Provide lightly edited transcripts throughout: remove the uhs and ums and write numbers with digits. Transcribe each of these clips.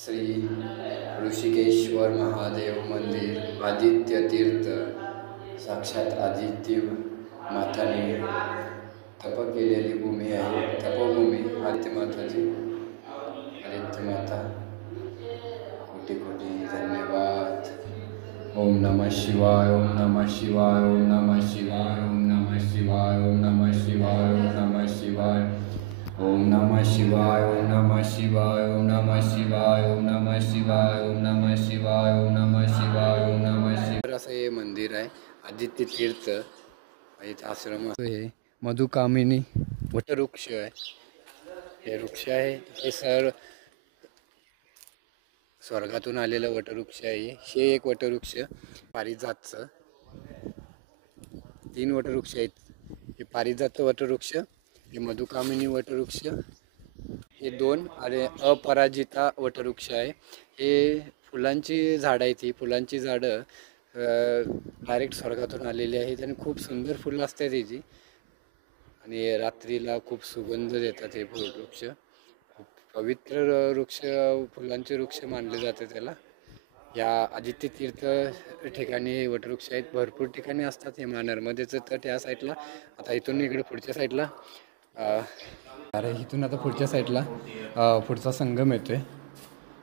श्री ऋषिकेश्वर महादेव मंदिर आदित्य तीर्थ साक्षात आदित्य माताने तप केलेली भूमी आहे. तपोभूमी आदित्य माताची. आदित्य माता कोटी कोटी धन्यवाद. ओम नमः शिवाय. ओम नमः शिवाय. ओम नमः शिवाय. ओम नमः शिवाय. ओम नमः शिवाय. ओम नमः शिवाय. ओम नमः शिवाय. ओम नमः शिवाय. ओम नमः शिवाय. ओम नमः शिवाय. ओम नमः शिवाय. ओम नमः शिवाय. ओम नमः शिवाय. असं हे मंदिर आहे. आदित्य तीर्थ इथं आश्रम आहे. मधुकामिनी वटवृक्ष आहे. हे वृक्ष आहे हे स्वर्गातून आलेलं वटवृक्ष आहे. हे एक वटवृक्ष पारिजातचं. 3 वटवृक्ष आहेत. हे पारिजात वटवृक्ष, हे मधुकामिनी वटवृक्ष, हे 2 आणि अपराजिता वटवृक्ष आहे. हे फुलांची झाडं आहेत. ही फुलांची झाडं डायरेक्ट स्वर्गातून आलेली आहेत आणि खूप सुंदर फुलं असतात त्याची आणि रात्रीला खूप सुगंध देतात. हे वृक्ष खूप पवित्र वृक्ष, फुलांचे वृक्ष मानले जाते त्याला. या आदित्य तीर्थ ठिकाणी वटवृक्ष आहेत. भरपूर ठिकाणी असतात. हे नर्मदेचं तट या साईडला. आता इथून इकडे पुढच्या साईडला इथून आता पुढच्या साईडला पुढचा संगम येतोय.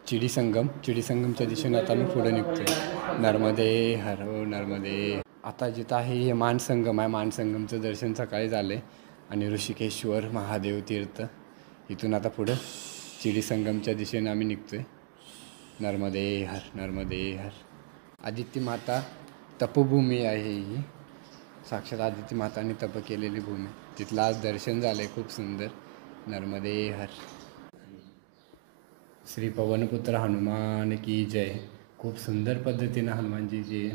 चिडी संगमच्या दिशेने आता मी पुढे निघतोय. नर्मदे हर नर्मदे. आता जिथं आहे हे मानसंगम आहे. मानसंगमचं दर्शन सकाळी झाले आणि ऋषिकेश्वर महादेव तीर्थ इथून आता पुढं चिडी संगमच्या दिशेने आम्ही निघतोय. नर्मदे हर नर्मदे हर. आदित्य माता तपोभूमी आहे ही. साक्षात आदित्य माताने तप केलेली भूमी. तिथलं आज दर्शन झालंय खूप सुंदर. नर्मदे हर. श्री पवनपुत्र हनुमान की जय. खूप सुंदर पद्धतीनं हनुमानजीची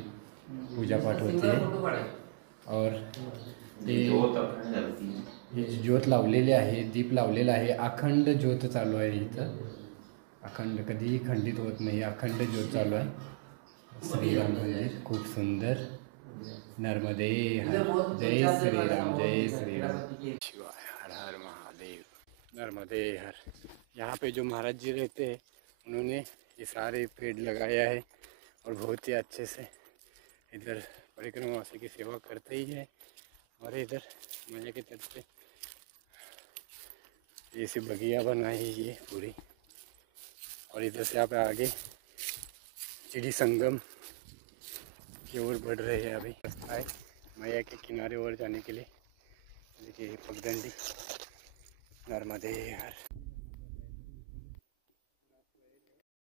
पूजापाठ होते. और हे ज्योत लावलेली आहे, दीप लावलेला आहे. अखंड ज्योत चालू आहे इथं. अखंड कधीही खंडित होत नाही. अखंड ज्योत चालू आहे. श्रीराम मंदिर खूप सुंदर. नर्मदे हर. जय श्रीराम. जय श्रीराम. शिवाय हर हर महादेव. नर्मदे हर. यहाँ पे जो महाराज जी रहते हैं उन्होंने ये सारे पेड़ लगाया है और बहुत ही अच्छे से इधर परिक्रमावासी की सेवा करते ही है. और इधर मैया की तरफ से ये सी बगिया बनाई है ये पूरी. और इधर से आप आगे चिड़ी संगम की ओर बढ़ रहे हैं. अभी रास्ता है मैया के किनारे ओर जाने के लिए. देखिए पगडंडी. नर्मदे हर.